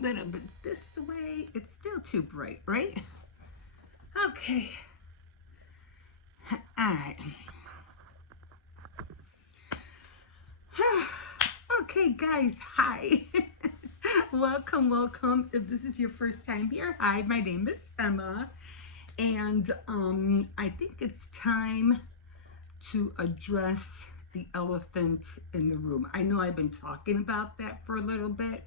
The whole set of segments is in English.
a little bit this way. It's still too bright, right? Okay. All right. Okay, guys, hi. Welcome. If this is your first time here, hi, my name is Emma. And I think it's time to address the elephant in the room. I know I've been talking about that for a little bit,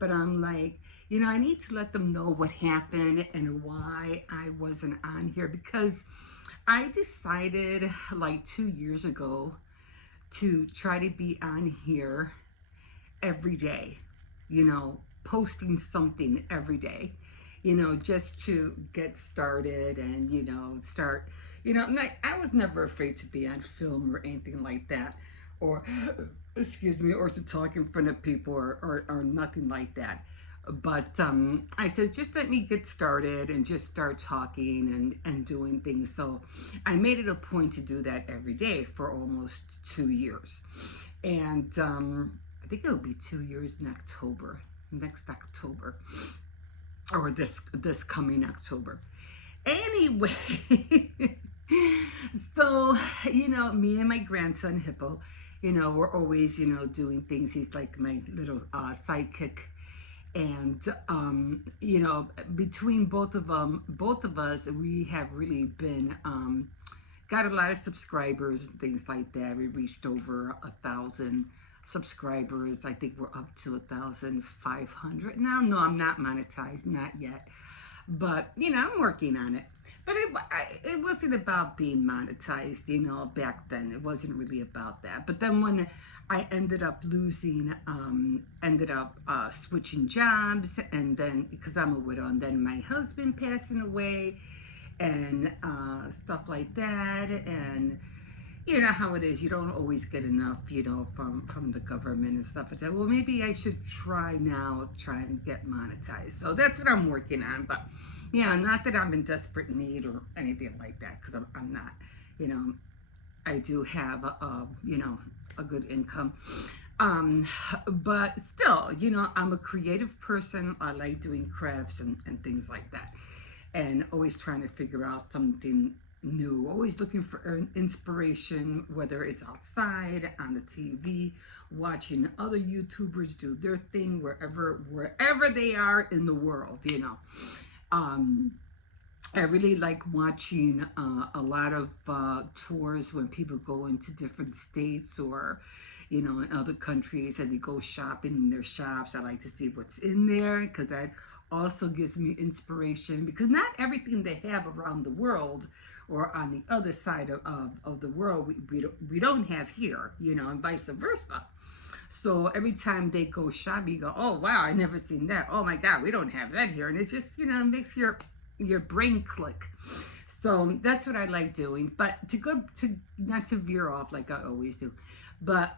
but I'm like, I need to let them know what happened and why I wasn't on here, because I decided like 2 years ago to try to be on here every day, posting something every day, just to get started and, start, I was never afraid to be on film or anything like that, or, excuse me, or to talk in front of people or nothing like that. But I said, just let me get started and just start talking and doing things. So I made it a point to do that every day for almost 2 years. And I think it'll be 2 years next October, or this coming October. Anyway, so me and my grandson Hippo, we're always doing things. He's like my little sidekick, and between both of us, we have really been got a lot of subscribers and things like that. We reached over 1,000 subscribers. I think we're up to 1,500 now. No, I'm not monetized, not yet, but I'm working on it. But it wasn't about being monetized, back then. It wasn't really about that. But then when I ended up switching jobs, and then because I'm a widow, and then my husband passing away, and stuff like that, and you know how it is. You don't always get enough, from the government and stuff like that. Well, maybe I should try and get monetized. So that's what I'm working on. But not that I'm in desperate need or anything like that, because I'm not. I do have a good income. But still, I'm a creative person. I like doing crafts and things like that, and always trying to figure out something new, always looking for inspiration, whether it's outside, on the TV, watching other YouTubers do their thing, wherever they are in the world. I really like watching a lot of tours when people go into different states, or in other countries, and they go shopping in their shops. I like to see what's in there, because that also gives me inspiration, because not everything they have around the world or on the other side of the world we don't have here, and vice versa. So every time they go shopping, you go, oh wow, I never seen that. Oh my God, we don't have that here. And it just, makes your brain click. So that's what I like doing. But to not to veer off like I always do. But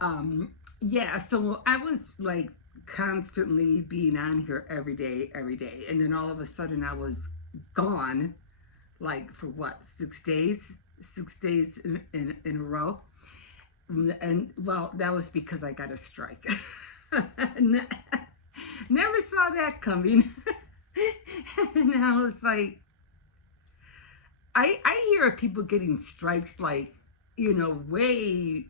yeah, so I was like constantly being on here every day. And then all of a sudden I was gone, like for what, 6 days? 6 days in a row. And well, that was because I got a strike. Never saw that coming. And I was like, I hear of people getting strikes like, way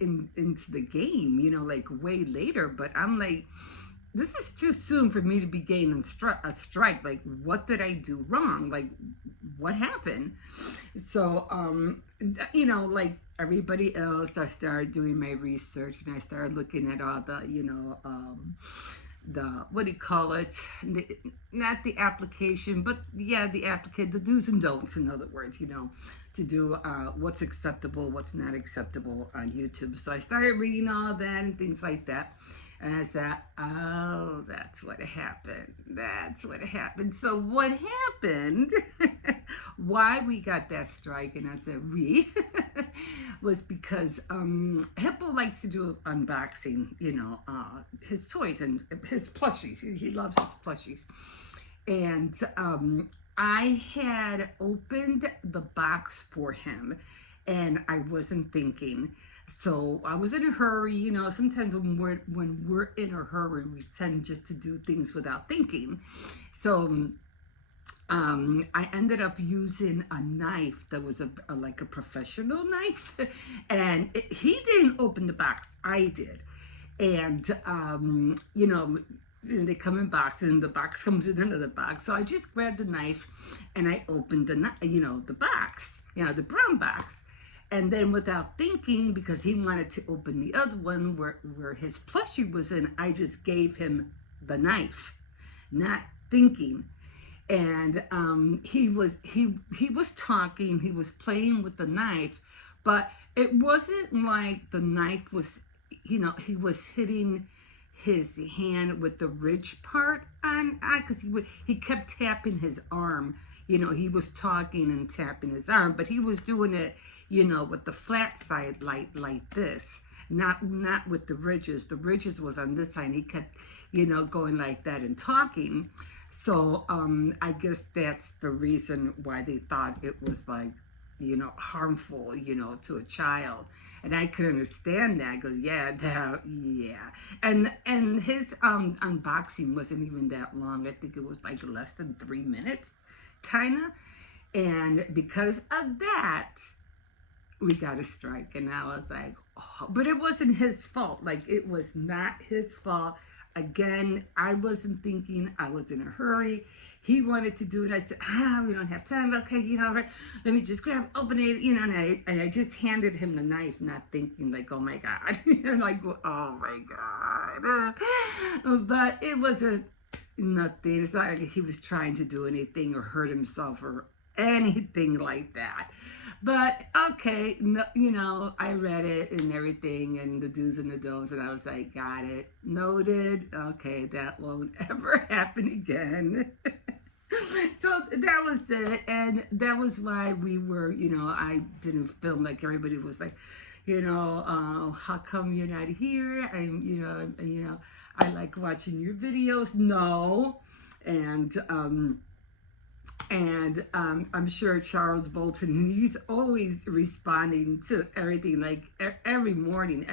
into the game, like way later. But I'm like, this is too soon for me to be getting a strike. Like, what did I do wrong? Like, what happened? So, like everybody else, I started doing my research, and I started looking at all the what do you call it? Not the application, but yeah, the do's and don'ts. In other words, to do what's acceptable, what's not acceptable on YouTube. So I started reading all that and things like that. And I said, oh, that's what happened. That's what happened. So what happened, why we got that strike, and I said we, was because Hippo likes to do unboxing, his toys and his plushies. He loves his plushies. And I had opened the box for him, and I wasn't thinking. So I was in a hurry, you know. Sometimes when we're in a hurry, we tend just to do things without thinking. So I ended up using a knife that was like a professional knife, and he didn't open the box. I did, and you know, they come in boxes, and the box comes in another box. So I just grabbed the knife, and I opened the box, the brown box. And then without thinking, because he wanted to open the other one where his plushie was in, I just gave him the knife, not thinking. And he was talking, he was playing with the knife, but it wasn't like the knife was, he was hitting his hand with the ridge part on, because he kept tapping his arm. He was talking and tapping his arm, but he was doing it, with the flat side, like this, not with the ridges. The ridges was on this side. He kept, going like that and talking. So I guess that's the reason why they thought it was like, harmful, to a child. And I could understand that. Goes, yeah, yeah. And his unboxing wasn't even that long. I think it was like less than 3 minutes, kind of. And because of that, we got a strike. And I was like, oh, but it wasn't his fault. Like, it was not his fault. Again, I wasn't thinking. I was in a hurry. He wanted to do it. I said, we don't have time. Okay, right, let me just open it, and I just handed him the knife, not thinking, like, oh my God, like, oh my God. But it wasn't nothing. It's not like he was trying to do anything or hurt himself or anything like that. But okay, no, I read it and everything and the do's and the don'ts, and I was like, got it, noted. Okay, that won't ever happen again. So that was it, and that was why we were, I didn't film like everybody was like, how come you're not here? I like watching your videos. No, and I'm sure Charles Bolton, he's always responding to everything, like every morning.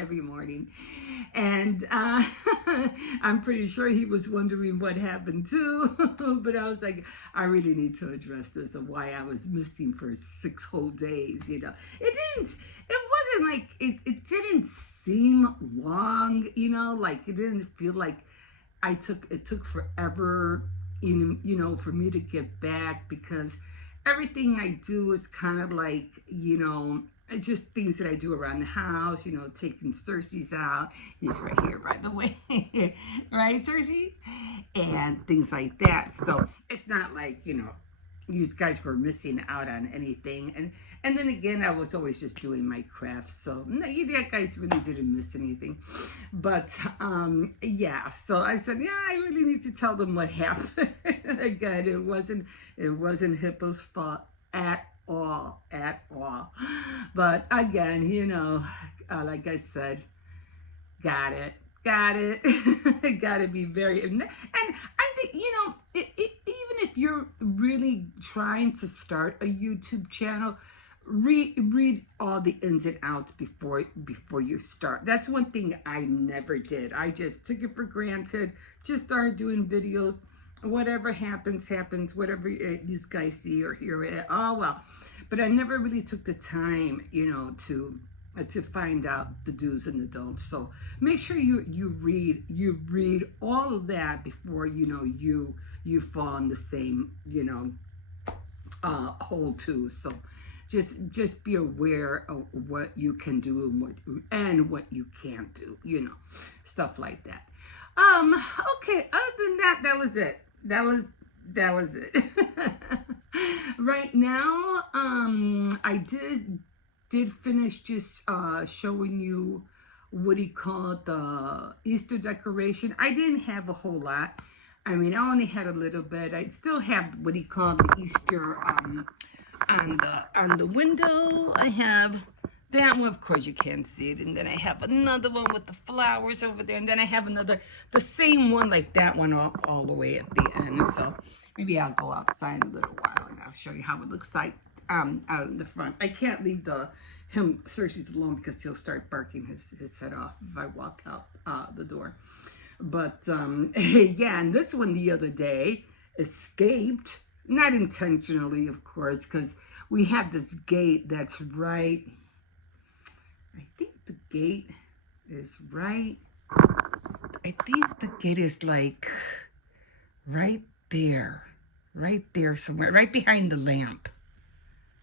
And I'm pretty sure he was wondering what happened too. But I was like, I really need to address this of why I was missing for 6 whole days. It wasn't like, it didn't seem long, like it didn't feel like it took forever, for me to get back, because everything I do is kind of like, just things that I do around the house, taking Cersei's out. He's right here, by the way. Right, Cersei? And things like that. So it's not like, you guys were missing out on anything. And then again, I was always just doing my craft. So no, you guys really didn't miss anything. But yeah, so I said, yeah, I really need to tell them what happened. Again, it wasn't Hippo's fault at all. But again, like I said, got it. Got to be very, and I think, even if you're really trying to start a YouTube channel, read all the ins and outs before you start. That's one thing I never did. I just took it for granted, just started doing videos. Whatever happens. Whatever you guys see or hear, oh well. But I never really took the time, to find out the do's and the don'ts. So make sure you read all of that before you fall in the same hole too. So just be aware of what you can do and what you can't do, stuff like that. Okay, other than that, that was it. That was it. Right now, I did finish just showing you what he called the Easter decoration. I didn't have a whole lot. I mean, I only had a little bit. I still have what he called the Easter on the window. I have that one, of course you can't see it, and then I have another one with the flowers over there, and then I have the same one like that one all the way at the end. So maybe I'll go outside a little while and I'll show you how it looks like out in the front. I can't leave the him search his alone because he'll start barking his head off if I walk out the door. But yeah, and this one the other day escaped, not intentionally, of course, because we have this gate that's right. I think the gate is right. I think the gate is like right there somewhere, right behind the lamp.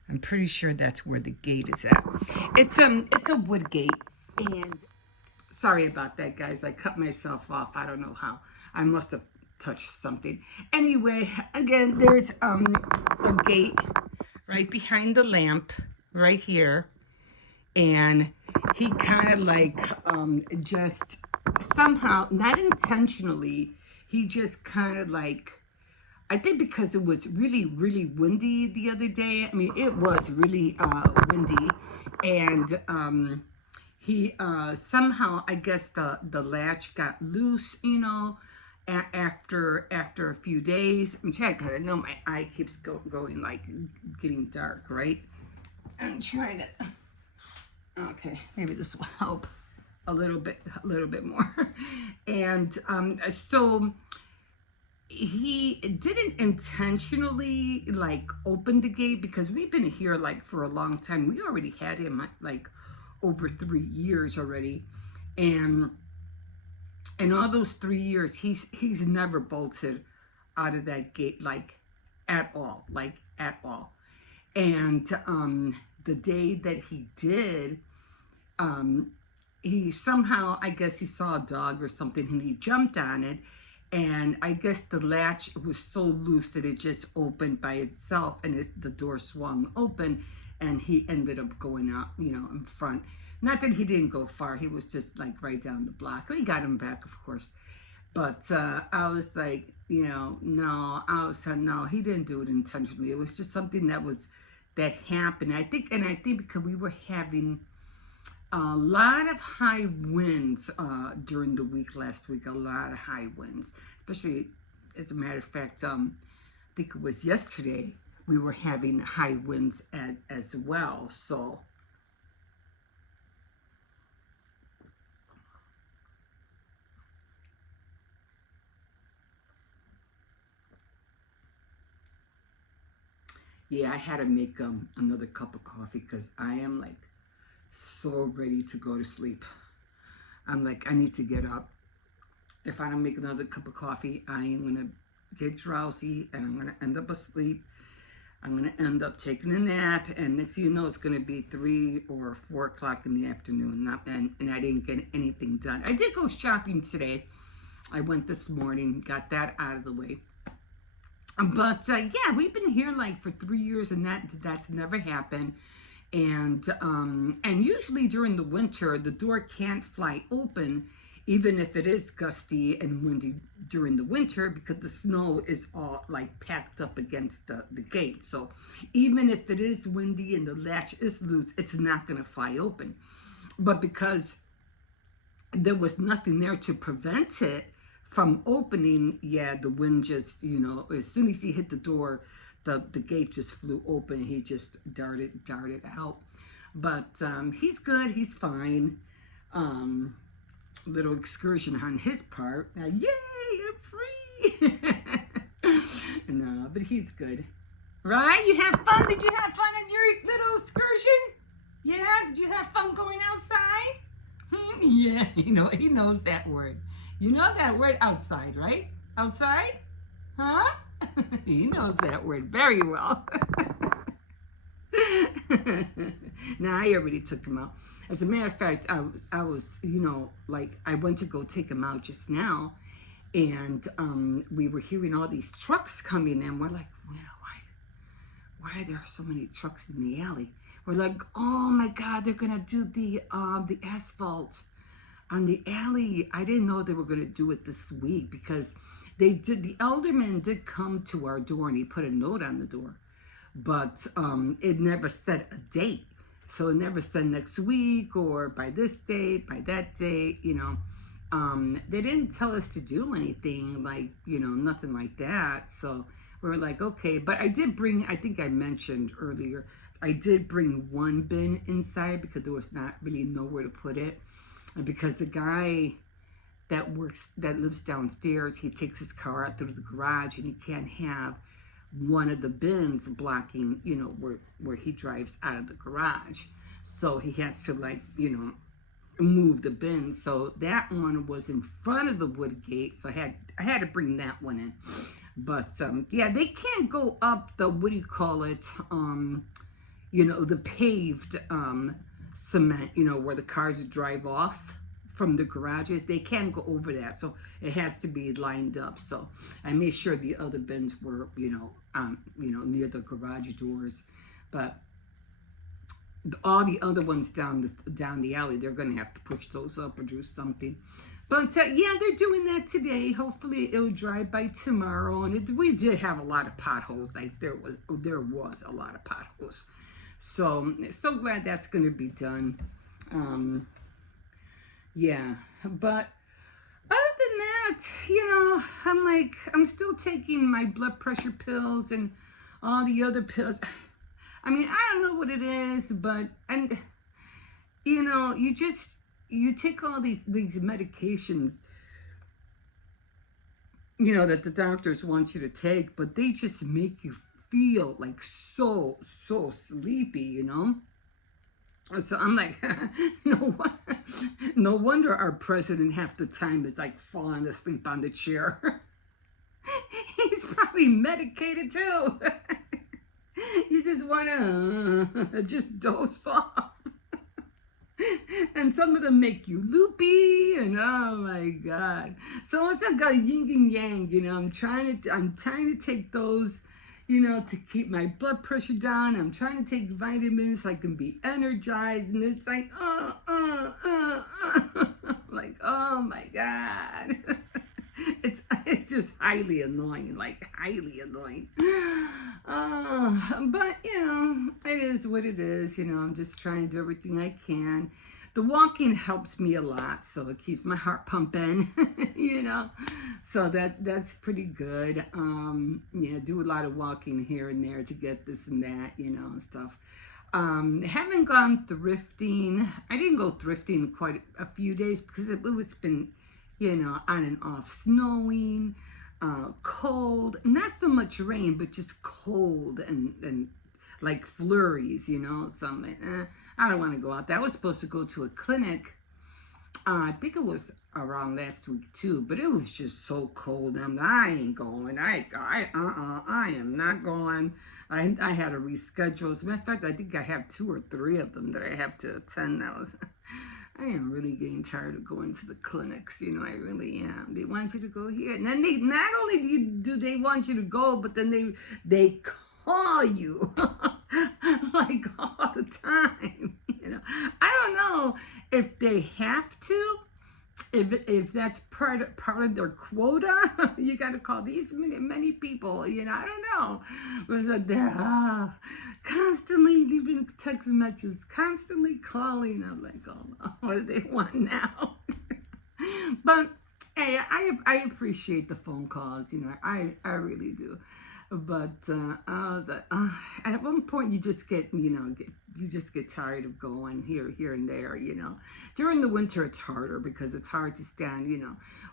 I'm pretty sure that's where the gate is at. It's a wood gate, and sorry about that, guys. I cut myself off. I don't know how. I must have touched something. Anyway, again, there's a gate right behind the lamp, right here, and he kind of like just somehow, not intentionally, he just kind of like, I think because it was really, really windy the other day. I mean, it was really windy, and he somehow, I guess the latch got loose, you know, after a few days. I'm trying, because I know my eye keeps going like getting dark, right? I'm trying to. Okay, maybe this will help a little bit more, and so he didn't intentionally like open the gate because we've been here like for a long time. We already had him like over 3 years already, and in all those 3 years he's never bolted out of that gate like at all, and the day that he did, he somehow, I guess he saw a dog or something and he jumped on it, and I guess the latch was so loose that it just opened by itself, and the door swung open, and he ended up going out, you know, in front. Not that he didn't go far, he was just like right down the block. We got him back, of course. But I was like, you know, no, no, he didn't do it intentionally. It was just something that happened. I think because we were having a lot of high winds during the week last week, a lot of high winds, especially, as a matter of fact, I think it was yesterday, we were having high winds as well. So yeah, I had to make another cup of coffee because I am like so ready to go to sleep. I'm like, I need to get up. If I don't make another cup of coffee, I am going to get drowsy and I'm going to end up asleep. I'm going to end up taking a nap, and next thing you know, it's going to be 3 or 4 o'clock in the afternoon, and I didn't get anything done. I did go shopping today. I went this morning, got that out of the way. But yeah, we've been here like for 3 years, and that's never happened. And usually during the winter, the door can't fly open, even if it is gusty and windy during the winter, because the snow is all like packed up against the gate. So even if it is windy and the latch is loose, it's not going to fly open. But because there was nothing there to prevent it from opening, yeah, the wind just, you know, as soon as he hit the door, the gate just flew open. He just darted out. But he's good. He's fine. Little excursion on his part. Now, yay, I'm free. No, but he's good. Right? You have fun? Did you have fun in your little excursion? Yeah? Did you have fun going outside? Yeah, you know, he knows that word. You know that word, outside, right? Outside? Huh? He knows that word very well. Now, I already took him out. As a matter of fact, I was, you know, like, I went to go take him out just now, and we were hearing all these trucks coming in. We're like, you know, why are there so many trucks in the alley? We're like, oh my God, they're gonna do the asphalt on the alley. I didn't know they were gonna do it this week, because they did. The alderman did come to our door and he put a note on the door, but it never said a date. So it never said next week or by this date, by that date, you know. They didn't tell us to do anything, like, you know, nothing like that. So we're like, okay. But I did bring, I think I mentioned earlier, I did bring one bin inside because there was not really nowhere to put it. And because the guy that lives downstairs, he takes his car out through the garage and he can't have one of the bins blocking, where he drives out of the garage. So he has to, like, move the bin. So that one was in front of the wood gate. So I had to bring that one in. But yeah, they can't go up the, what do you call it? The paved cement, where the cars drive off from the garages. They can't go over that, so it has to be lined up. So I made sure the other bins were, near the garage doors. But all the other ones down the alley, they're gonna have to push those up or do something. But yeah, they're doing that today. Hopefully it'll dry by tomorrow. And we did have a lot of potholes. Like there was a lot of potholes. So glad that's gonna be done. Yeah, but other than that, I'm still taking my blood pressure pills and all the other pills. I mean, I don't know what it is, but you take all these medications, that the doctors want you to take, but they just make you feel like so sleepy, So I'm like, no wonder our president half the time is like falling asleep on the chair. He's probably medicated too. You just want to just doze off. And some of them make you loopy, and oh my God. So it's like a yin and yang, I'm trying to take those, to keep my blood pressure down. I'm trying to take vitamins so I can be energized. And it's like, like, oh my God. It's just highly annoying, like highly annoying. But, it is what it is. I'm just trying to do everything I can. The walking helps me a lot, so it keeps my heart pumping, So that's pretty good. Do a lot of walking here and there to get this and that, stuff. Haven't gone thrifting. I didn't go thrifting quite a few days because it's been, on and off, snowing, cold, not so much rain, but just cold and like flurries, So I'm like, I don't want to go out there. I was supposed to go to a clinic. I think it was around last week too, but it was just so cold. I ain't going. I am not going. I had to reschedule. As a matter of fact, I think I have 2 or 3 of them that I have to attend now. I am really getting tired of going to the clinics. I really am. They want you to go here, and then they not only do they want you to go, but then they call you like all the time. I don't know if they have to. If that's part of their quota, you got to call these many people. I don't know. Was that they're constantly leaving text messages, constantly calling. I'm like, oh, what do they want now? But hey, I appreciate the phone calls. I really do. But I was like, at one point you just get tired of going here and there. During the winter it's harder because it's hard to stand,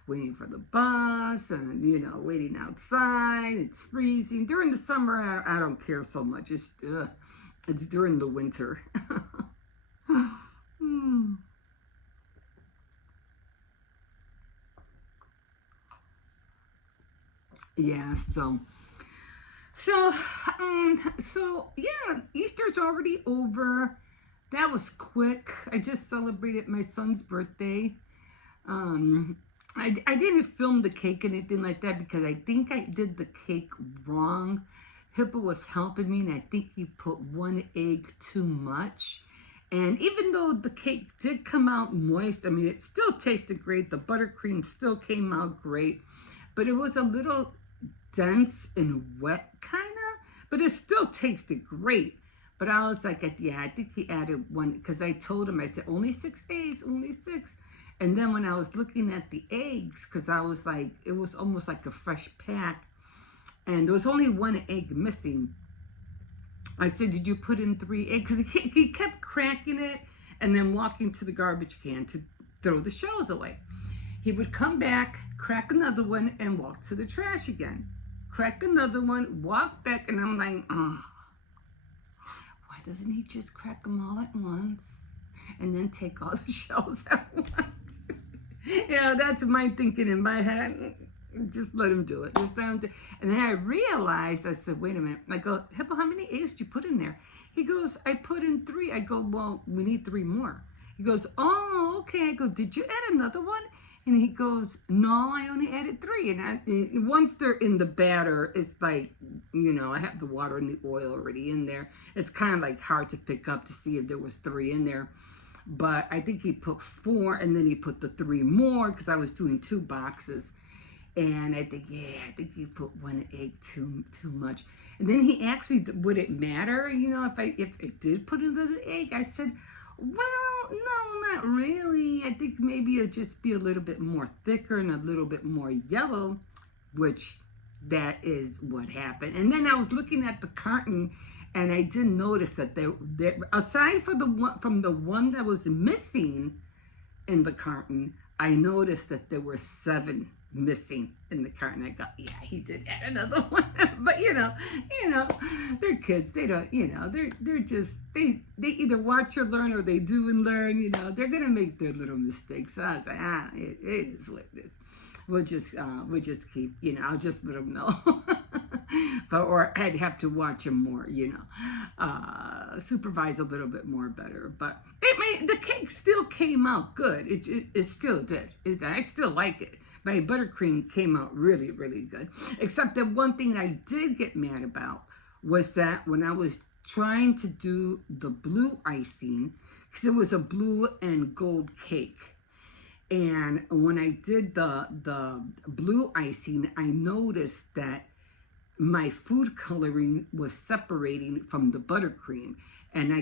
waiting for the bus and waiting outside. It's freezing. During the summer I don't care so much. It's during the winter. Yeah. So yeah, Easter's already over. That was quick. I just celebrated my son's birthday. I didn't film the cake or anything like that because I think I did the cake wrong. Hippo was helping me, and I think he put 1 egg too much. And even though the cake did come out moist, I mean, it still tasted great. The buttercream still came out great, but it was a little dense and wet kind of, but it still tasted great. But I was like, yeah, I think he added 1, because I told him, I said, only 6 days, only 6. And then when I was looking at the eggs, because I was like, it was almost like a fresh pack, and there was only one egg missing. I said, did you put in 3 eggs? Because he kept cracking it and then walking to the garbage can to throw the shells away. He would come back, crack another one, and walk to the trash again. Crack another one, walk back, and I'm like, why doesn't he just crack them all at once and then take all the shells at once? Yeah, that's my thinking in my head. Just let him do it. Just let him do it. And then I realized, I said, wait a minute. I go, Hippo, how many eggs did you put in there? He goes, I put in 3. I go, well, we need 3 more. He goes, oh, okay. I go, did you add another one? And he goes, no, I only added 3. And once they're in the batter, it's like, I have the water and the oil already in there. It's kind of like hard to pick up to see if there was 3 in there. But I think he put 4, and then he put the 3 more because I was doing 2 boxes. And I think he put 1 egg too much. And then he asked me, would it matter, if I did put another egg? I said, well, no, not really. I think maybe it'll just be a little bit more thicker and a little bit more yellow, which that is what happened. And then I was looking at the carton, and I did notice that there aside from the one that was missing in the carton, I noticed that there were 7 missing in the carton. I go, yeah, he did add another one. But they're kids. They don't, they're just they either watch or learn, or they do and learn. They're gonna make their little mistakes. So I was like, it is what it is. We'll just keep, I'll just let them know. Or I'd have to watch them more, supervise a little bit more better. But the cake still came out good. It still did. I still like it. My buttercream came out really, really good. Except that one thing I did get mad about was that when I was trying to do the blue icing, because it was a blue and gold cake. And when I did the blue icing, I noticed that my food coloring was separating from the buttercream. And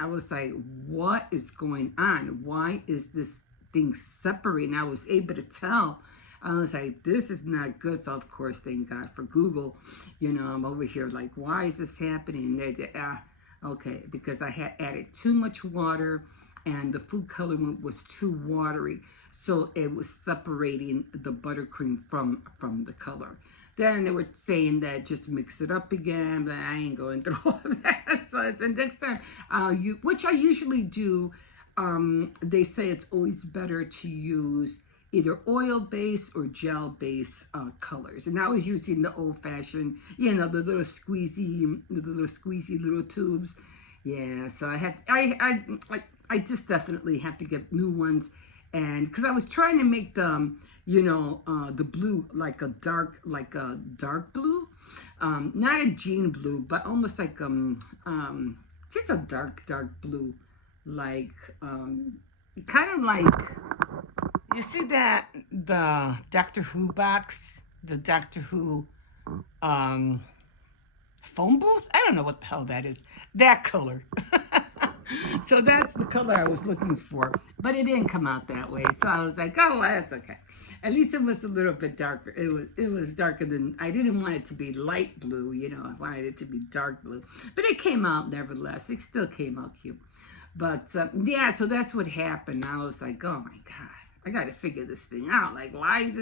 I was like, what is going on? Why is this thing separating? I was able to tell. I was like, this is not good. So of course, thank God for Google. I'm over here like, why is this happening? Okay, because I had added too much water and the food coloring was too watery. So it was separating the buttercream from the color. Then they were saying that just mix it up again, but I ain't going through all that. So I said, next time, which I usually do, they say it's always better to use either oil-based or gel-based colors. And I was using the old-fashioned, the little squeezy little tubes. Yeah, so I just definitely have to get new ones. And because I was trying to make them, the blue like a dark blue, not a jean blue, but almost like just a dark blue, like kind of like, you see that the Doctor Who box, the Doctor Who phone booth? I don't know what the hell that is. That color. So that's the color I was looking for, but it didn't come out that way. So I was like, oh, well, that's okay. At least it was a little bit darker. It was darker than, I didn't want it to be light blue, I wanted it to be dark blue. But it came out nevertheless. It still came out cute. But yeah, so that's what happened. I was like, oh my God, I got to figure this thing out. Like, why is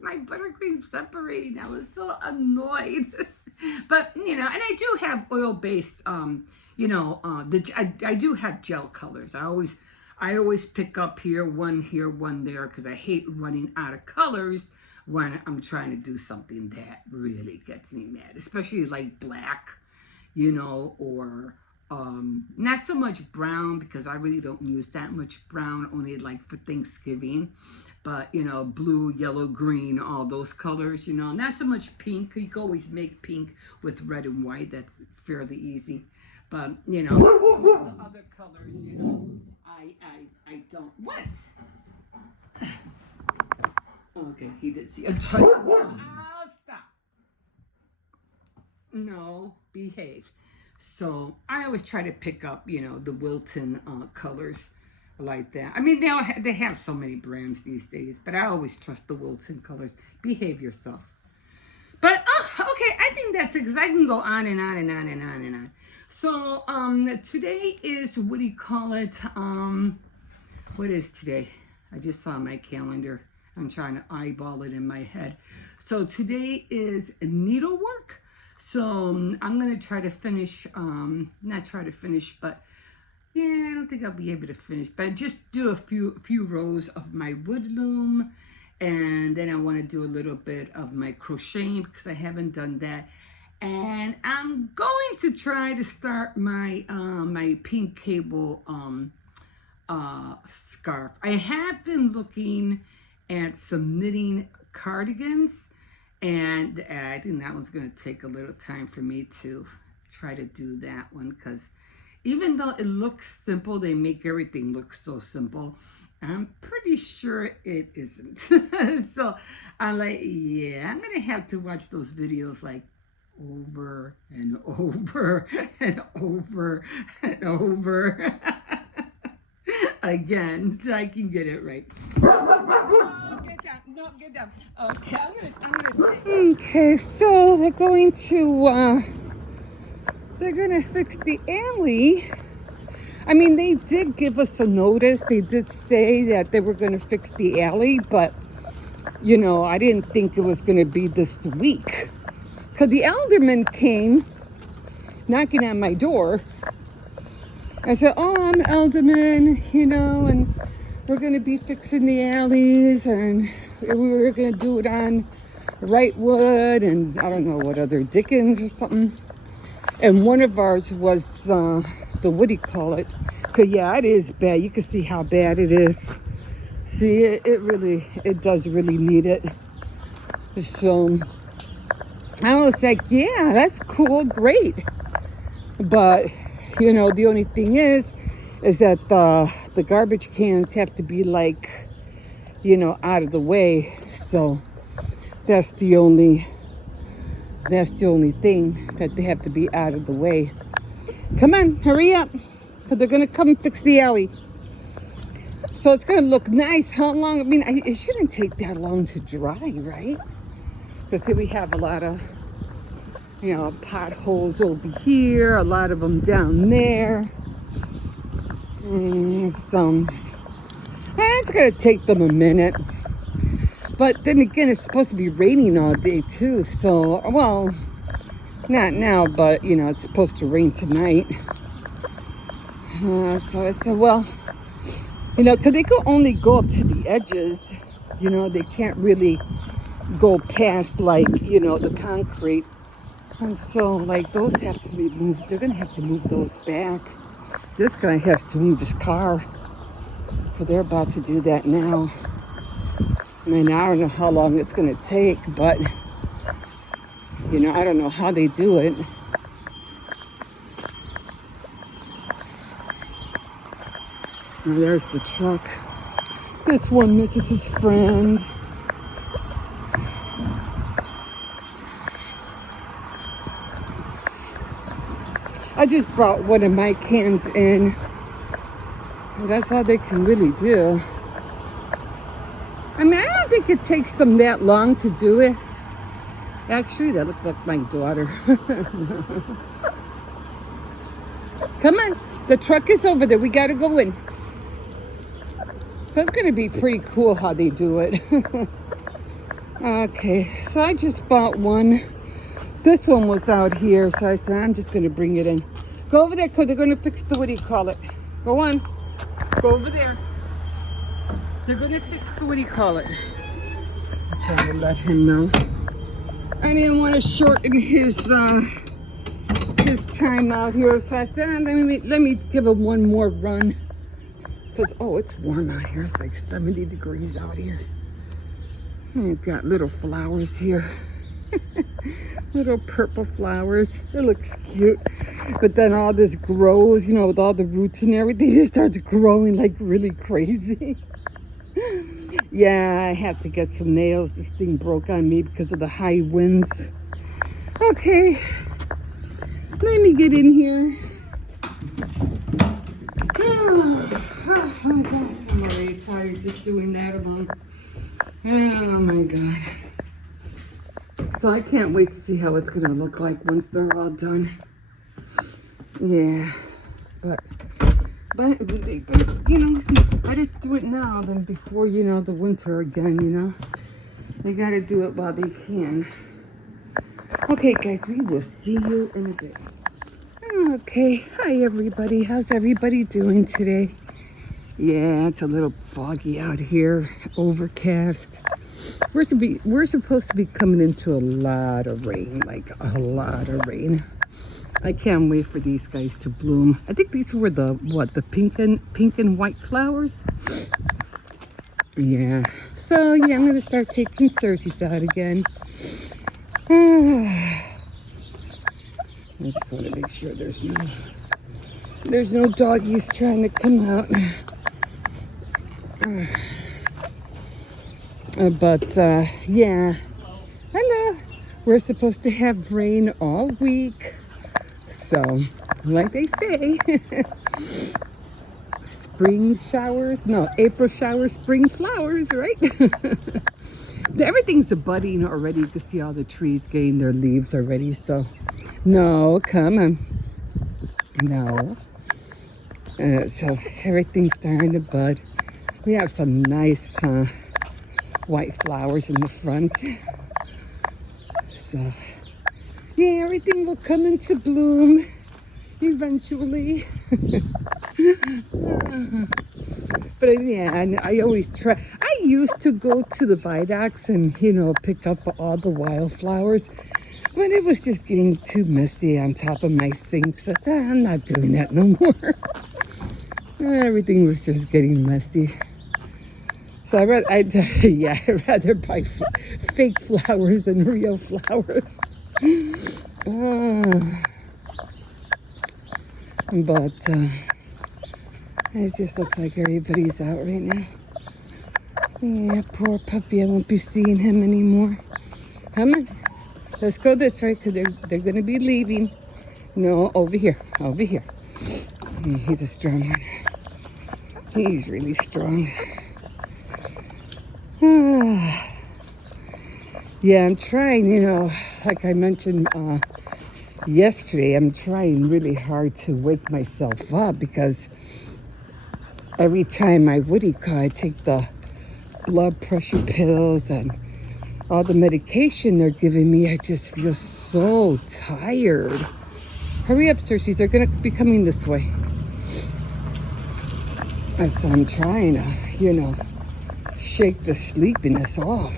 my buttercream separating? I was so annoyed. But, and I do have oil-based, I do have gel colors. I always pick up here, one there, because I hate running out of colors when I'm trying to do something that really gets me mad, especially like black, or not so much brown, because I really don't use that much brown, only like for Thanksgiving. But, blue, yellow, green, all those colors, not so much pink. You can always make pink with red and white. That's fairly easy. But, the other colors, I don't. What? Okay, he did see a toy. Oh, stop. No, behave. So I always try to pick up, the Wilton colors like that. I mean, they have so many brands these days, but I always trust the Wilton colors. Behave yourself. But, okay, think that's it, because I can go on and on and on and on and on. So today is, what do you call it? What is today? I just saw my calendar. I'm trying to eyeball it in my head. So today is needlework. So I'm gonna try to finish, not try to finish, but yeah, I don't think I'll be able to finish, but just do a few rows of my wood loom, and then I want to do a little bit of my crocheting because I haven't done that. And I'm going to try to start my my pink cable scarf. I have been looking at some knitting cardigans, and I think that one's going to take a little time for me to try to do that one, because even though it looks simple, they make everything look so simple. I'm pretty sure it isn't. So I'm like, yeah, I'm gonna have to watch those videos like over and over and over and over again, so I can get it right. No, get down. No, get down. Okay, I'm gonna take. Okay, so they're going to fix the alley. I mean, they did give us a notice. They did say that they were going to fix the alley, but, you know, I didn't think it was going to be this week. Because the alderman came knocking on my door. I said, oh, I'm alderman, you know, and we're going to be fixing the alleys, and we were going to do it on Wrightwood, and I don't know what other, Dickens or something. And one of ours was the, what do you call it? Cause yeah, it is bad. You can see how bad it is. See, it does really need it. So I was like, yeah, that's cool, great. But you know, the only thing is that the garbage cans have to be like, you know, out of the way. So that's the only thing, that they have to be out of the way. Come on, hurry up, because they're going to come fix the alley. So it's going to look nice. How long? I mean, it shouldn't take that long to dry, right? Because here we have a lot of, you know, potholes over here, a lot of them down there. So it's going to take them a minute. But then again, it's supposed to be raining all day too. So, well, not now, but you know, it's supposed to rain tonight. So I said, well, you know, because they can only go up to the edges. You know, they can't really go past, like, you know, the concrete. And so, like, those have to be moved. They're going to have to move those back. This guy has to move his car. So they're about to do that now. I mean, I don't know how long it's going to take, but, you know, I don't know how they do it. Now, there's the truck. This one misses his friend. I just brought one of my cans in. That's all they can really do. I mean, I don't think it takes them that long to do it. Actually, that looked like my daughter. Come on, the truck is over there. We gotta go in. So it's gonna be pretty cool how they do it. Okay, so I just bought one. This one was out here, so I said, I'm just gonna bring it in. Go over there, because they're gonna fix the, what do you call it? Go on, go over there. They're gonna fix the, what do you call it? I'm trying to let him know. I didn't want to shorten his time out here, so I said, let me give him one more run. Because, oh, it's warm out here. It's like 70 degrees out here. And I've got little flowers here. Little purple flowers. It looks cute. But then all this grows, you know, with all the roots and everything. It starts growing like really crazy. Yeah, I have to get some nails. This thing broke on me because of the high winds. Okay, let me get in here. Oh my God, I'm already tired just doing that alone. Oh my God. So I can't wait to see how it's gonna look like once they're all done. Yeah, but you know, better do it now than before, you know, the winter again, you know. They gotta do it while they can. Okay, guys, we will see you in a bit. Okay, hi everybody. How's everybody doing today? Yeah, it's a little foggy out here, overcast. We're supposed to be coming into a lot of rain, like a lot of rain. I can't wait for these guys to bloom. I think these were the pink and white flowers. Yeah. So yeah, I'm gonna start taking Cersei's out again. I just want to make sure there's no doggies trying to come out. Yeah, I know we're supposed to have rain all week. So, like they say, spring showers, no, April showers, spring flowers, right? Everything's budding already. You can see all the trees getting their leaves already. So, no, come on. No. So, everything's starting to bud. We have some nice white flowers in the front. So, yeah, everything will come into bloom eventually. But yeah, I always try. I used to go to the Vidocs and, you know, pick up all the wildflowers, but it was just getting too messy on top of my sink. So I said, I'm not doing that no more. Everything was just getting messy. So I'd rather buy fake flowers than real flowers. But it just looks like everybody's out right now. Yeah, poor puppy. I won't be seeing him anymore. Come on. Let's go this way because they're going to be leaving. No, over here. Over here. Yeah, he's a strong one. He's really strong. Yeah, I'm trying, you know, like I mentioned yesterday, I'm trying really hard to wake myself up because every time I I take the blood pressure pills and all the medication they're giving me, I just feel so tired. Hurry up, Cersei, they're going to be coming this way. And so I'm trying to, you know, shake the sleepiness off.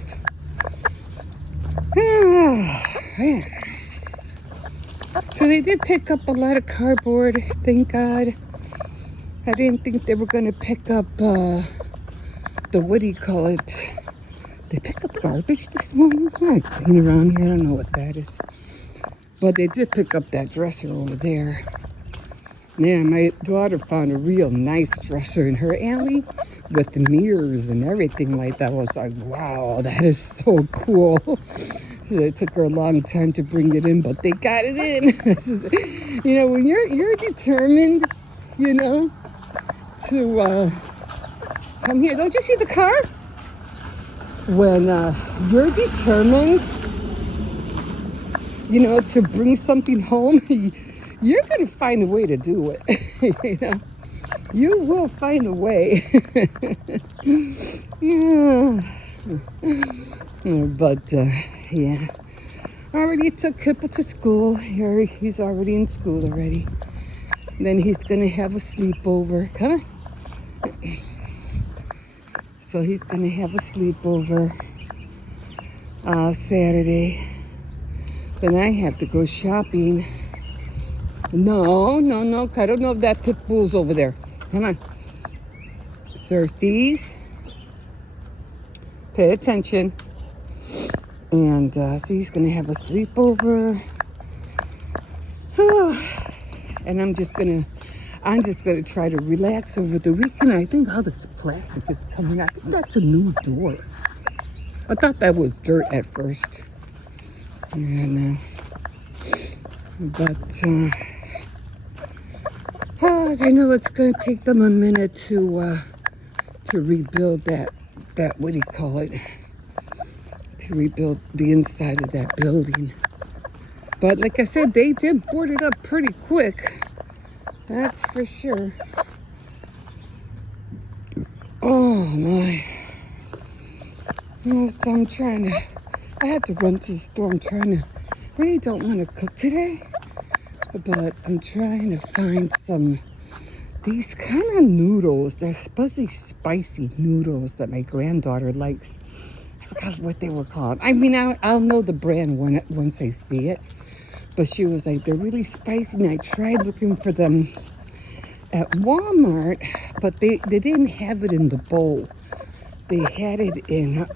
Man. So they did pick up a lot of cardboard, thank God. I didn't think they were going to pick up what do you call it? They picked up garbage this morning? I'm not clean around here, I don't know what that is. But they did pick up that dresser over there. Yeah, my daughter found a real nice dresser in her alley with the mirrors and everything like that. I was like, wow, that is so cool. It took her a long time to bring it in, but they got it in. You know, when you're determined, you know, to come here. Don't you see the car? When you're determined, you know, to bring something home, you're going to find a way to do it. You know, you will find a way. Yeah. But, yeah. I already took Kipple to school. He's already in school already. Then he's going to have a sleepover. Come on. So he's going to have a sleepover Saturday. Then I have to go shopping. No. I don't know if that pit bull's over there. Come on. Cersei's. Pay attention. And so he's going to have a sleepover. And I'm just going to try to relax over the weekend. I think all this plastic is coming out. I think that's a new door. I thought that was dirt at first. And, but I know it's going to take them a minute to rebuild that what do you call it? to rebuild the inside of that building. But like I said, they did board it up pretty quick. That's for sure. Oh my. So I'm trying to, I had to run to the store. I'm trying to, really don't want to cook today. But I'm trying to find these kind of noodles. They're supposed to be spicy noodles that my granddaughter likes. I forgot what they were called. I mean, I'll know the brand once I see it. But she was like, they're really spicy. And I tried looking for them at Walmart, but they didn't have it in the bowl. They had it in,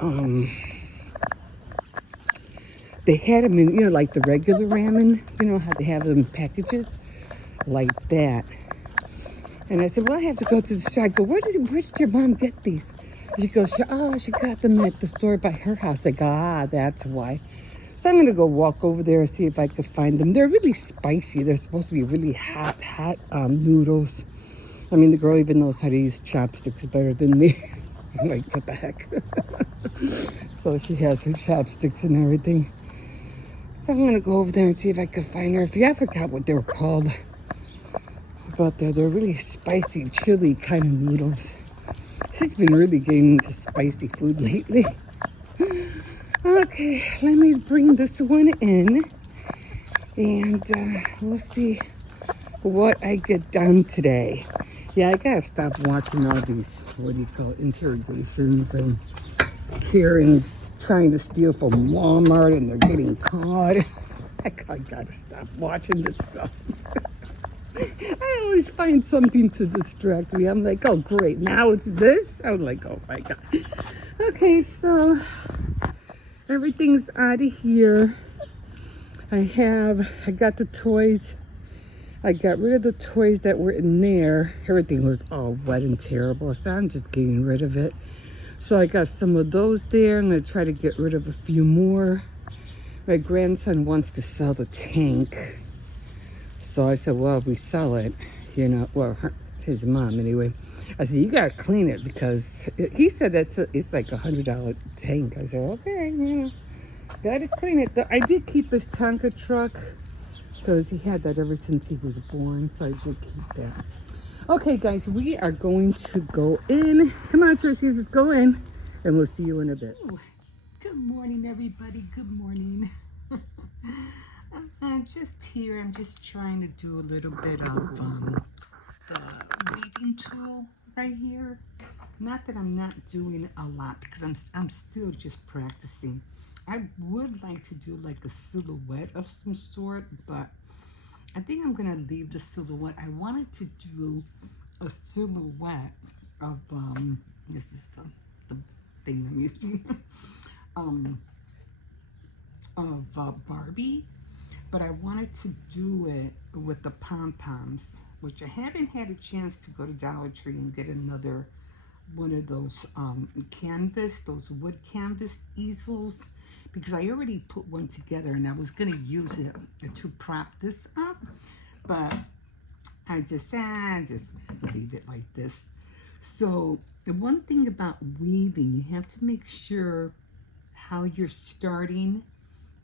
they had them in, like the regular ramen. You know how they have them in packages? Like that. And I said, well, I have to go to the store. I go, where did your mom get these? She goes, she got them at the store by her house. I go, that's why. So I'm going to go walk over there and see if I could find them. They're really spicy. They're supposed to be really hot noodles. I mean, the girl even knows how to use chopsticks better than me. I'm like, what the heck? So she has her chopsticks and everything. So I'm going to go over there and see if I can find her. I forgot what they were called. But they're really spicy, chili kind of noodles. She's been really getting into spicy food lately. Okay, let me bring this one in. And we'll see what I get done today. Yeah, I gotta stop watching all these, interrogations and Karens trying to steal from Walmart and they're getting caught. I gotta stop watching this stuff. I always find something to distract me. I'm like, oh great, now it's this? I'm like, oh my God. Okay, so everything's out of here. I got the toys. I got rid of the toys that were in there. Everything was all wet and terrible, so I'm just getting rid of it. So I got some of those there. I'm gonna try to get rid of a few more. My grandson wants to sell the tank. So I said, well, if we sell it, his mom anyway. I said, you gotta clean it because he said it's like $100 tank. I said, okay, gotta clean it. I did keep his Tonka truck because he had that ever since he was born, so I did keep that. Okay, guys, we are going to go in. Come on, Cersei, let's go in, and we'll see you in a bit. Ooh, good morning, everybody. Good morning. I'm just here. I'm just trying to do a little bit of the weaving tool right here. Not that I'm not doing a lot because I'm still just practicing. I would like to do like a silhouette of some sort, but I think I'm gonna leave the silhouette. I wanted to do a silhouette of this is the thing I'm using of Barbie, but I wanted to do it with the pom-poms, which I haven't had a chance to go to Dollar Tree and get another one of those those wood canvas easels, because I already put one together and I was going to use it to prop this up, but I just leave it like this. So the one thing about weaving, you have to make sure how you're starting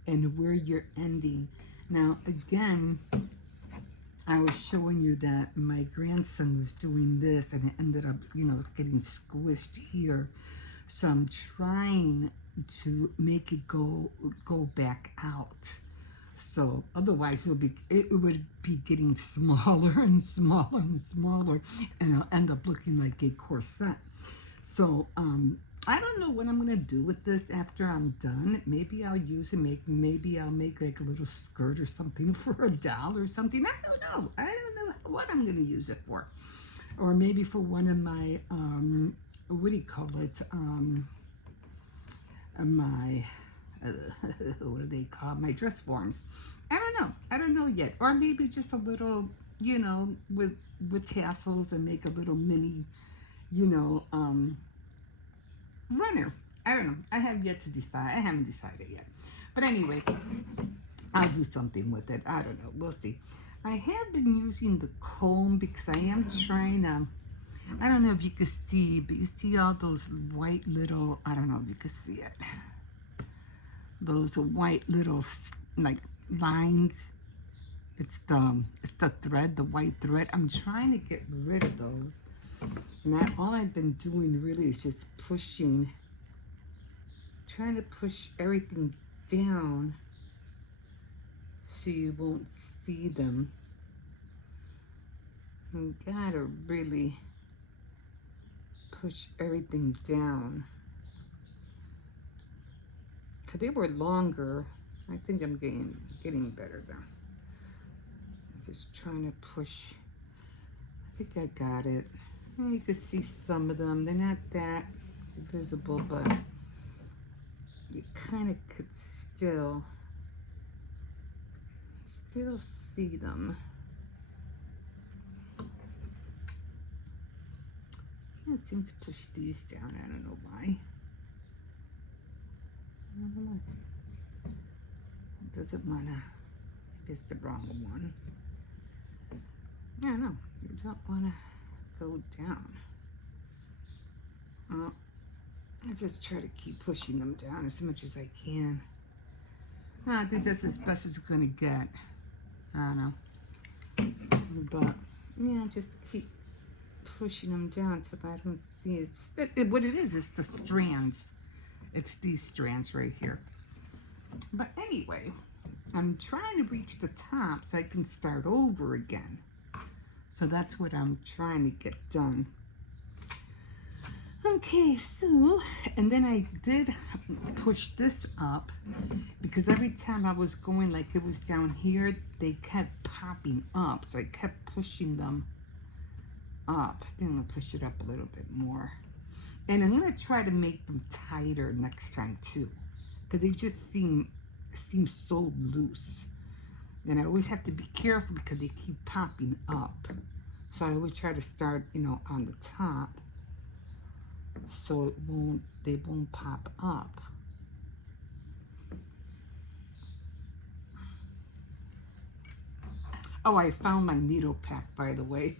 and where you're ending. Now again, I was showing you that my grandson was doing this and it ended up, getting squished here. So I'm trying to make it go back out. So otherwise it would be getting smaller and smaller and smaller, and it'll end up looking like a corset. So I don't know what I'm gonna do with this after I'm done. Maybe I'll use it. Maybe I'll make like a little skirt or something for a doll or something. I don't know what I'm gonna use it for, or maybe for one of my what do you call it? My what do they call my dress forms? I don't know yet. Or maybe just a little, with tassels and make a little mini, runner. I don't know. I have yet to decide. I haven't decided yet. But anyway, I'll do something with it. I don't know. We'll see. I have been using the comb because I am trying to, I don't know if you can see, but you see all those white little, I don't know if you can see it. those white little like lines. It's the thread, the white thread. I'm trying to get rid of those. And all I've been doing really is just pushing, trying to push everything down so you won't see them. You gotta really push everything down. Cause they were longer. I think I'm getting better though. Just trying to push. I think I got it. You can see some of them. They're not that visible, but you kind of could still see them. Can't seem to push these down. I don't know why. I don't know. It doesn't wanna. It's the wrong one. I don't know. You don't wanna go down. I just try to keep pushing them down as much as I can. I think that's as best as it's gonna get. I don't know. But yeah, just keep pushing them down till I don't see it. What it is the strands. It's these strands right here. But anyway, I'm trying to reach the top so I can start over again. So that's what I'm trying to get done. Okay, so, and then I did push this up because every time I was going like it was down here, they kept popping up. So I kept pushing them up. Then I'm gonna push it up a little bit more. And I'm gonna try to make them tighter next time too, because they just seem so loose. And I always have to be careful because they keep popping up. So I always try to start, on the top, so they won't pop up. Oh, I found my needle pack, by the way.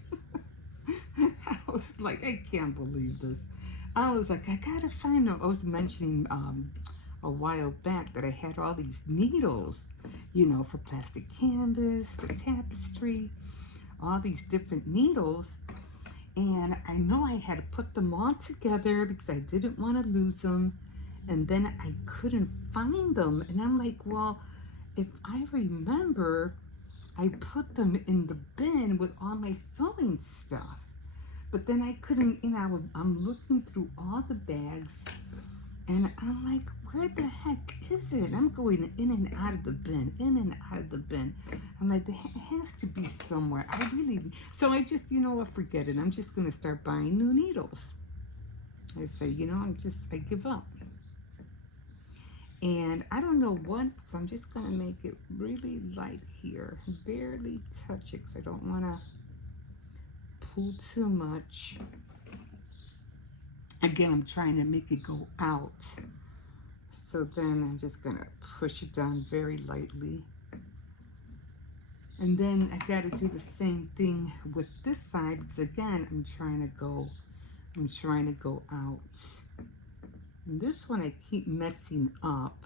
I was like, I can't believe this. I was like, I gotta find them. I was mentioning a while back that I had all these needles, for plastic canvas, for tapestry, all these different needles. And I know I had to put them all together because I didn't want to lose them. And then I couldn't find them. And I'm like, well, if I remember, I put them in the bin with all my sewing stuff. But then I couldn't, I'm looking through all the bags and I'm like, where the heck is it? I'm going in and out of the bin, in and out of the bin. I'm like, it has to be somewhere. So I just, forget it. I'm just going to start buying new needles. I say, I give up. And I don't know what, so I'm just going to make it really light here. Barely touch it because I don't want to pull too much. Again, I'm trying to make it go out. So then I'm just going to push it down very lightly. And then I got to do the same thing with this side because again, I'm trying to go out. And this one I keep messing up.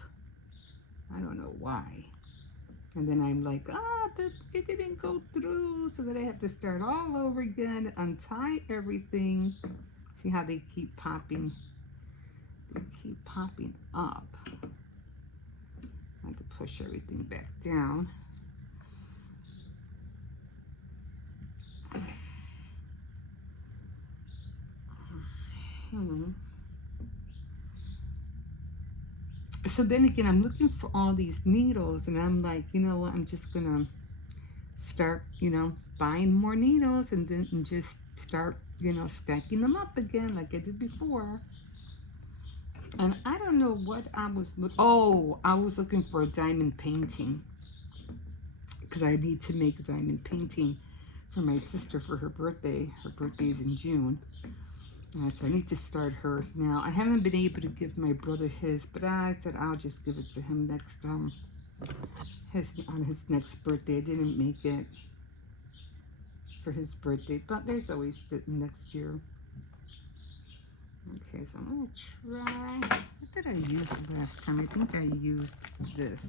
I don't know why. And then I'm like, it didn't go through. So then I have to start all over again, untie everything. See how they keep popping? They keep popping up. I have to push everything back down. So then again, I'm looking for all these needles and I'm like, you know what, I'm just gonna start, buying more needles and then just start, stacking them up again like I did before. And I don't know what I was I was looking for a diamond painting because I need to make a diamond painting for my sister for her birthday. Her birthday's in June. So I need to start hers now. I haven't been able to give my brother his, but I said I'll just give it to him next on his next birthday. I didn't make it for his birthday, but there's always the next year. Okay, so I'm going to try, what did I use last time? I think I used this.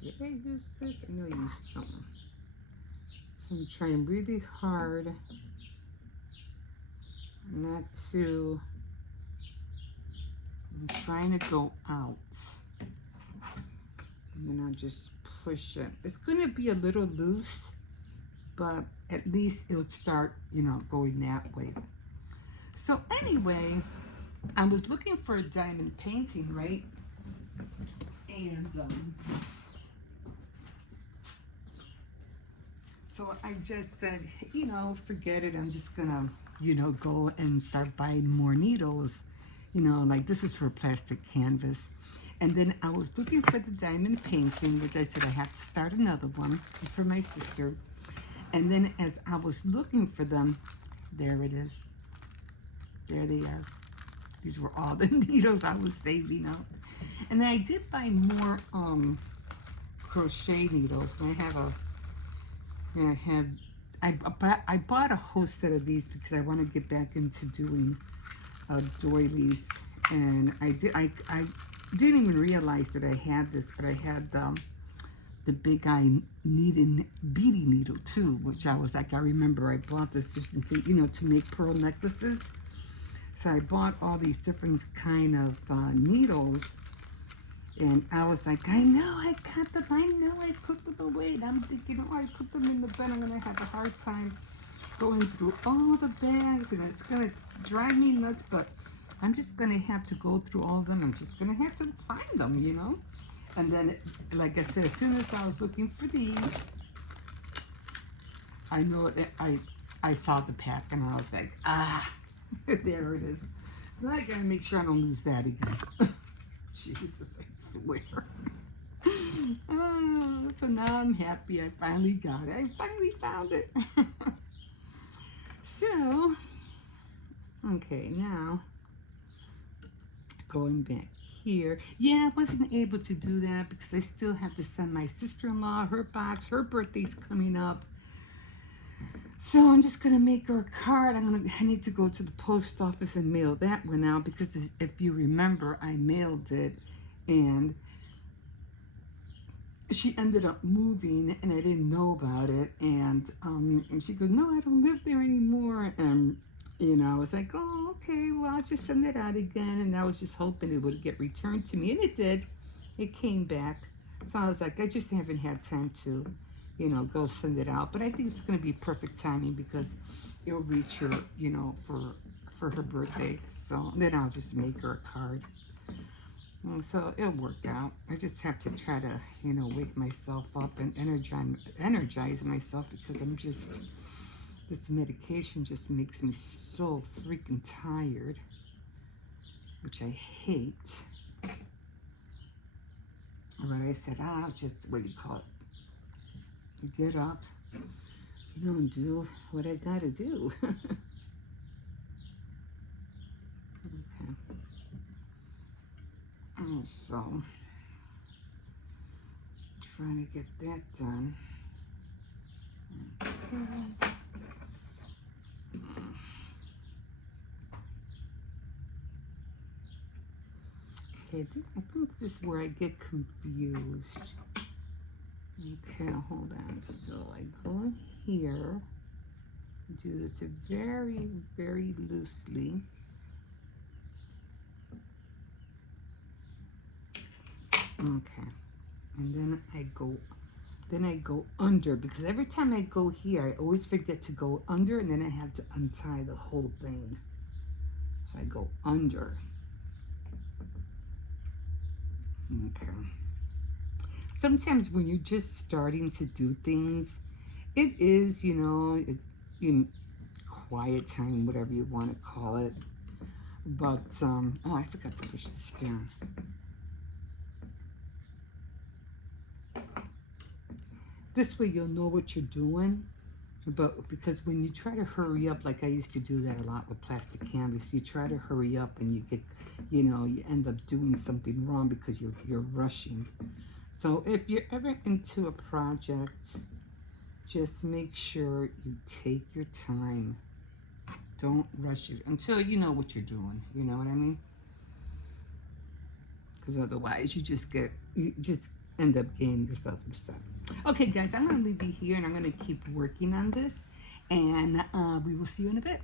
Did I use this? I know I used something. So I'm trying really hard not to, I'm trying to go out. And then I'll just push it. It's going to be a little loose, but at least it'll start, you know, going that way. So anyway, I was looking for a diamond painting, right? And so I just said, you know, forget it. I'm just gonna, you know, go and start buying more needles. You know, like this is for plastic canvas. And then I was looking for the diamond painting, which I said I have to start another one for my sister. And then as I was looking for them, there it is. There they are. These were all the needles I was saving up. And then I did buy more crochet needles. And I bought a whole set of these because I want to get back into doing doilies. And I didn't even realize that I had this, but I had the big eye beading needle too, which I was like, I remember I bought this just in case, you know, to make pearl necklaces. So I bought all these different kind of needles, and I was like, I know I got them, I know I put them away. And I'm thinking, oh, I put them in the bed, I'm gonna have a hard time going through all the bags, and it's gonna drive me nuts, but I'm just gonna have to go through all of them. I'm just gonna have to find them, you know? And then, like I said, as soon as I was looking for these, I know that I saw the pack, and I was like, ah, there it is. So now I gotta make sure I don't lose that again. Jesus, I swear. Oh, so now I'm happy. I finally got it. I finally found it. So, okay, now going back here. Yeah, I wasn't able to do that because I still have to send my sister-in-law her box. Her birthday's coming up. So I'm just gonna make her a card. I need to go to the post office and mail that one out because if you remember, I mailed it and she ended up moving and I didn't know about it. And she goes, no, I don't live there anymore. And you know, I was like, oh, okay, well, I'll just send it out again. And I was just hoping it would get returned to me, and it did. It came back. So I was like, I just haven't had time to, you know, go send it out. But I think it's going to be perfect timing because it'll reach her, you know, for her birthday. So then I'll just make her a card. So it'll work out. I just have to try to, you know, wake myself up and energize myself because I'm just, this medication just makes me so freaking tired, which I hate. But I said, I'll just, what do you call it? Get up, you know, and do what I gotta do. Okay. So, trying to get that done. Okay, I think this is where I get confused. Okay, hold on. So I go here, do this very, very loosely. Okay, and then I go under because every time I go here, I always forget to go under, and then I have to untie the whole thing. So I go under. Okay. Sometimes when you're just starting to do things, it is, you know, quiet time, whatever you want to call it. But, oh, I forgot to push this down. This way you'll know what you're doing. But because when you try to hurry up, like I used to do that a lot with plastic canvas, you try to hurry up and you get, you know, you end up doing something wrong because you're rushing. So if you're ever into a project, just make sure you take your time. Don't rush it until you know what you're doing. You know what I mean? Because otherwise you just end up getting yourself upset. Okay, guys, I'm going to leave you here and I'm going to keep working on this. And we will see you in a bit.